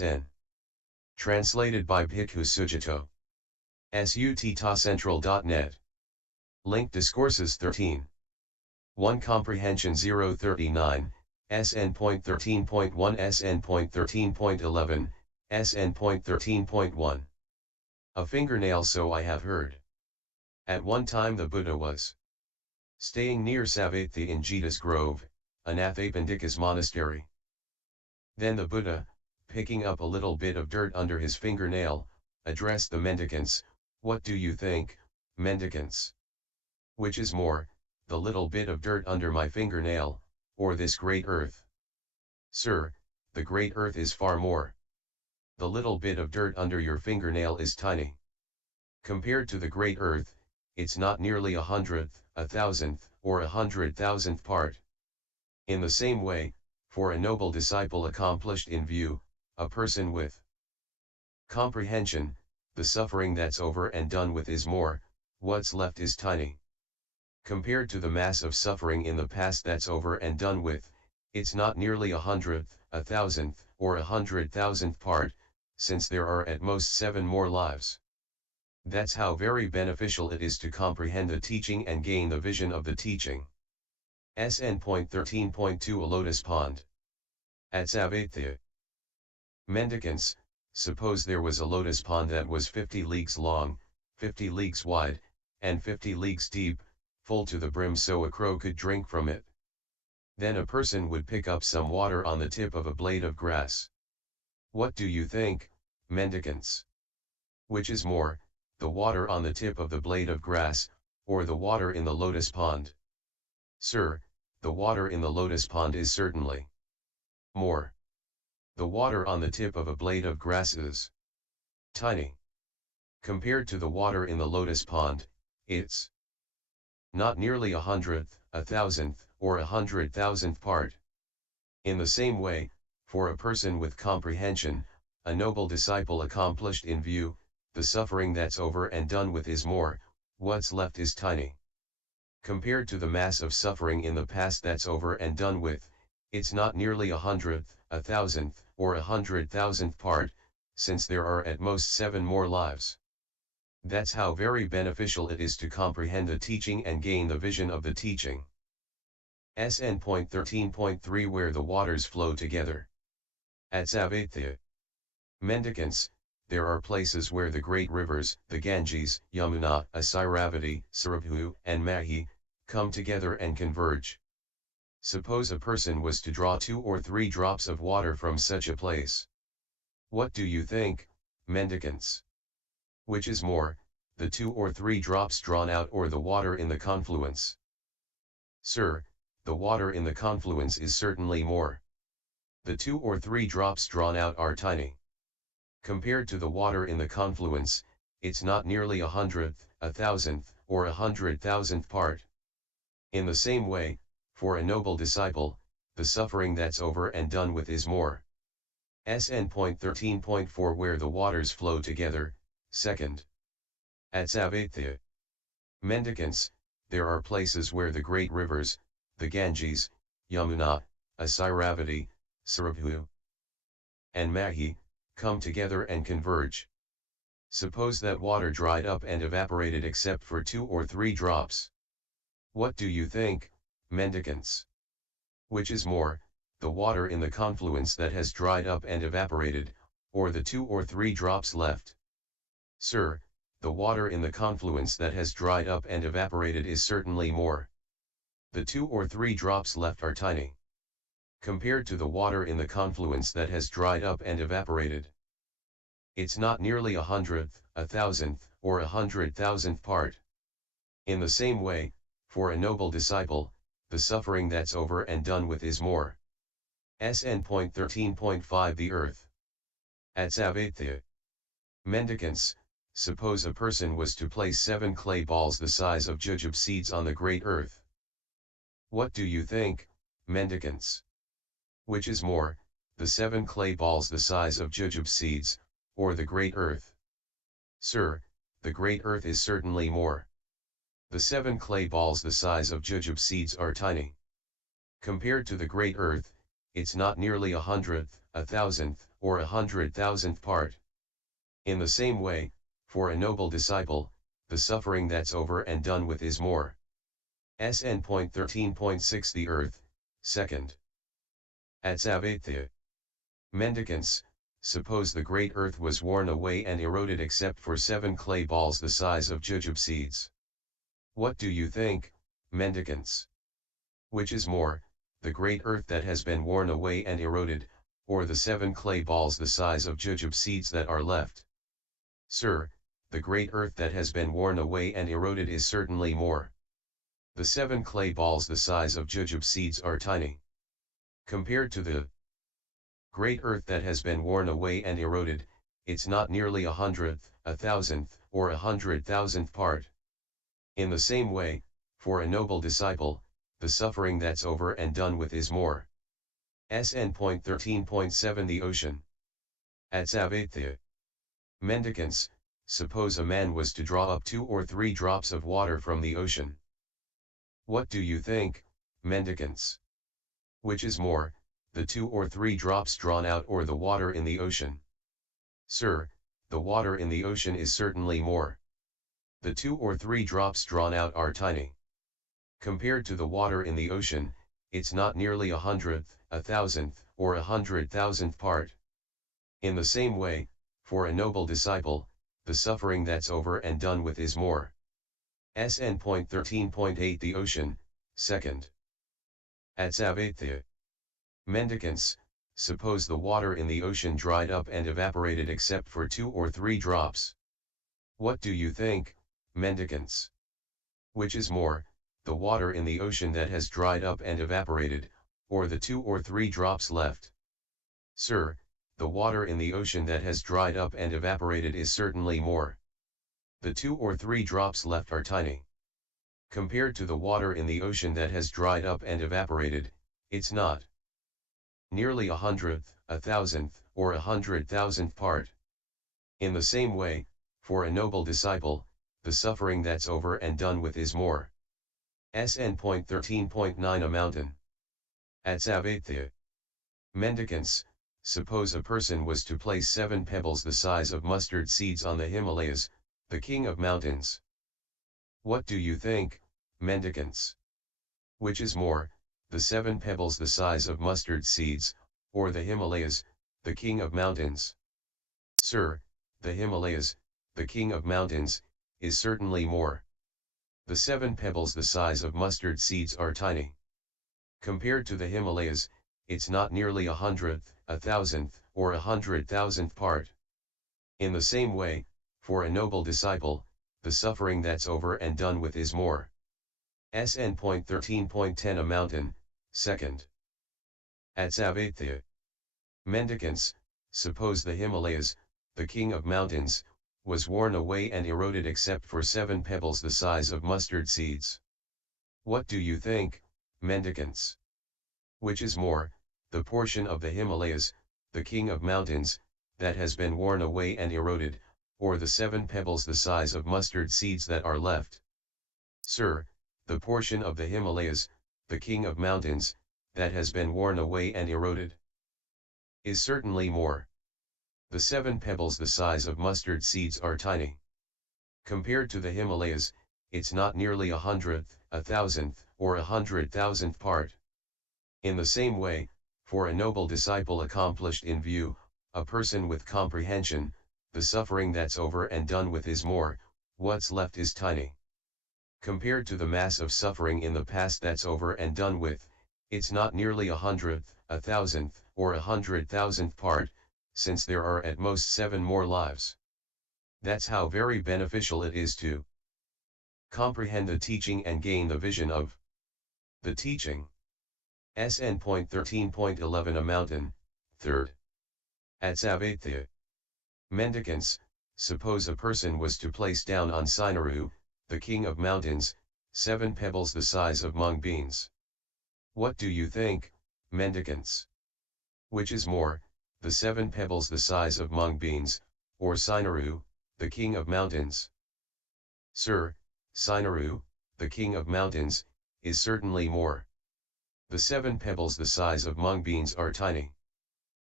SN. Translated by Bhikkhu Sujato. SUT-central.net. Link Discourses 13. 1 Comprehension 039, SN.13.1 SN.13.11, SN.13.1. A fingernail, so I have heard. At one time the Buddha was staying near Savatthi in Jeta's grove, Anathapindika's monastery. Then the Buddha, picking up a little bit of dirt under his fingernail, addressed the mendicants, "What do you think, mendicants? Which is more, the little bit of dirt under my fingernail, or this great earth?" "Sir, the great earth is far more. The little bit of dirt under your fingernail is tiny. Compared to the great earth, it's not nearly 100th, 1000th, or 100,000th part." In the same way, for a noble disciple accomplished in view, a person with comprehension, the suffering that's over and done with is more, what's left is tiny. Compared to the mass of suffering in the past that's over and done with, it's not nearly 100th, 1000th, or 100,000th part, since there are at most 7 more lives. That's how very beneficial it is to comprehend the teaching and gain the vision of the teaching. SN.13.2 A lotus pond. At Savatthi. Mendicants, suppose there was a lotus pond that was 50 leagues long, 50 leagues wide, and 50 leagues deep, full to the brim so a crow could drink from it. Then a person would pick up some water on the tip of a blade of grass. What do you think, mendicants? Which is more, the water on the tip of the blade of grass, or the water in the lotus pond? Sir, the water in the lotus pond is certainly more. The water on the tip of a blade of grass is tiny. Compared to the water in the lotus pond, it's not nearly 100th, 1000th, or 100,000th part. In the same way, for a person with comprehension, a noble disciple accomplished in view, the suffering that's over and done with is more, what's left is tiny. Compared to the mass of suffering in the past that's over and done with, it's not nearly 100th, 1000th, or 100,000th part, since there are at most 7 more lives. That's how very beneficial it is to comprehend the teaching and gain the vision of the teaching. SN.13.3 Where the waters flow together. At Savatthi. Mendicants, there are places where the great rivers, the Ganges, Yamuna, Asairavati, Sarabhu, and Mahi, come together and converge. Suppose a person was to draw 2 or 3 drops of water from such a place. What do you think, mendicants? Which is more, the 2 or 3 drops drawn out or the water in the confluence? Sir, the water in the confluence is certainly more. The 2 or 3 drops drawn out are tiny. Compared to the water in the confluence, it's not nearly 100th, 1000th, or 100,000th part. In the same way, for a noble disciple, the suffering that's over and done with is more. SN.13.4 Where the waters flow together, second. At Savatthi. Mendicants, there are places where the great rivers, the Ganges, Yamuna, Asairavati, Sarabhu, and Mahi, come together and converge. Suppose that water dried up and evaporated except for 2 or 3 drops. What do you think, mendicants? Which is more, the water in the confluence that has dried up and evaporated, or the 2 or 3 drops left? Sir, the water in the confluence that has dried up and evaporated is certainly more. The 2 or 3 drops left are tiny. Compared to the water in the confluence that has dried up and evaporated, it's not nearly 100th, 1000th, or 100,000th part. In the same way, for a noble disciple, the suffering that's over and done with is more. SN.13.5 The earth. At Savatthi. Mendicants, suppose a person was to place 7 clay balls the size of jujube seeds on the great earth. What do you think, mendicants? Which is more, the 7 clay balls the size of jujube seeds, or the great earth? Sir, the great earth is certainly more. The 7 clay balls the size of jujube seeds are tiny. Compared to the great earth, it's not nearly 100th, a thousandth, or a 100,000th part. In the same way, for a noble disciple, the suffering that's over and done with is more. SN.13.6 The earth, second. At Savatthi. Mendicants, suppose the great earth was worn away and eroded except for 7 clay balls the size of jujube seeds. What do you think, mendicants? Which is more, the great earth that has been worn away and eroded, or the 7 clay balls the size of jujube seeds that are left? Sir, the great earth that has been worn away and eroded is certainly more. The 7 clay balls the size of jujube seeds are tiny. Compared to the great earth that has been worn away and eroded, it's not nearly a 100th, a 1000th, or a 100,000th part. In the same way, for a noble disciple, the suffering that's over and done with is more. SN.13.7 The ocean. At Savatthi. Mendicants, suppose a man was to draw up 2 or 3 drops of water from the ocean. What do you think, mendicants? Which is more, the 2 or 3 drops drawn out or the water in the ocean? Sir, the water in the ocean is certainly more. The 2 or 3 drops drawn out are tiny. Compared to the water in the ocean, it's not nearly a 100th, a 1000th, or a 100,000th part. In the same way, for a noble disciple, the suffering that's over and done with is more. SN.13.8 The ocean, second. At Savatthi. Mendicants, suppose the water in the ocean dried up and evaporated except for 2 or 3 drops. What do you think, mendicants? Which is more, the water in the ocean that has dried up and evaporated, or the 2 or 3 drops left? Sir, the water in the ocean that has dried up and evaporated is certainly more. The 2 or 3 drops left are tiny. Compared to the water in the ocean that has dried up and evaporated, it's not nearly a 100th, a 1000th, or a 100,000th part. In the same way, for a noble disciple, the suffering that's over and done with is more. SN.13.9 A mountain. At Savatthi. Mendicants, suppose a person was to place 7 pebbles the size of mustard seeds on the Himalayas, the king of mountains. What do you think, mendicants? Which is more, the 7 pebbles the size of mustard seeds, or the Himalayas, the king of mountains? Sir, the Himalayas, the king of mountains, is certainly more. The 7 pebbles the size of mustard seeds are tiny. Compared to the Himalayas, it's not nearly a 100th, a 1000th, or a 100,000th part. In the same way, for a noble disciple, the suffering that's over and done with is more. SN.13.10 A mountain, second. At Savatthi. Mendicants, suppose the Himalayas, the king of mountains, was worn away and eroded except for 7 pebbles the size of mustard seeds. What do you think, mendicants? Which is more, the portion of the Himalayas, the king of mountains, that has been worn away and eroded, or the 7 pebbles the size of mustard seeds that are left? Sir, the portion of the Himalayas, the king of mountains, that has been worn away and eroded is certainly more. The 7 pebbles the size of mustard seeds are tiny. Compared to the Himalayas, it's not nearly a 100th, a 1000th, or a 100,000th part. In the same way, for a noble disciple accomplished in view, a person with comprehension, the suffering that's over and done with is more, what's left is tiny. Compared to the mass of suffering in the past that's over and done with, it's not nearly a 100th, a 1000th, or a 100,000th part, since there are at most 7 more lives. That's how very beneficial it is to comprehend the teaching and gain the vision of the teaching. SN.13.11 A mountain, third. At Savatthi. Mendicants, suppose a person was to place down on Sinaru, the king of mountains, 7 pebbles the size of mung beans. What do you think, mendicants? Which is more, the 7 pebbles the size of mung beans, or Sinaru, the king of mountains? Sir, Sinaru, the king of mountains, is certainly more. The 7 pebbles the size of mung beans are tiny.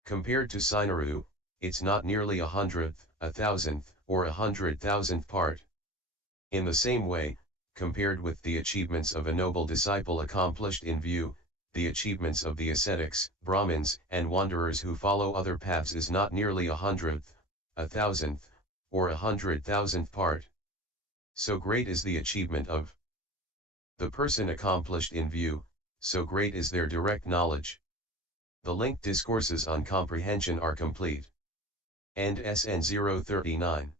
Compared to Sinaru, it's not nearly 100th, 1000th, or 100,000th part. In the same way, compared with the achievements of a noble disciple accomplished in view, the achievements of the ascetics, Brahmins, and wanderers who follow other paths is not nearly 100th, 1000th, or 100,000th part. So great is the achievement of the person accomplished in view, so great is their direct knowledge. The linked discourses on comprehension are complete. End SN 039.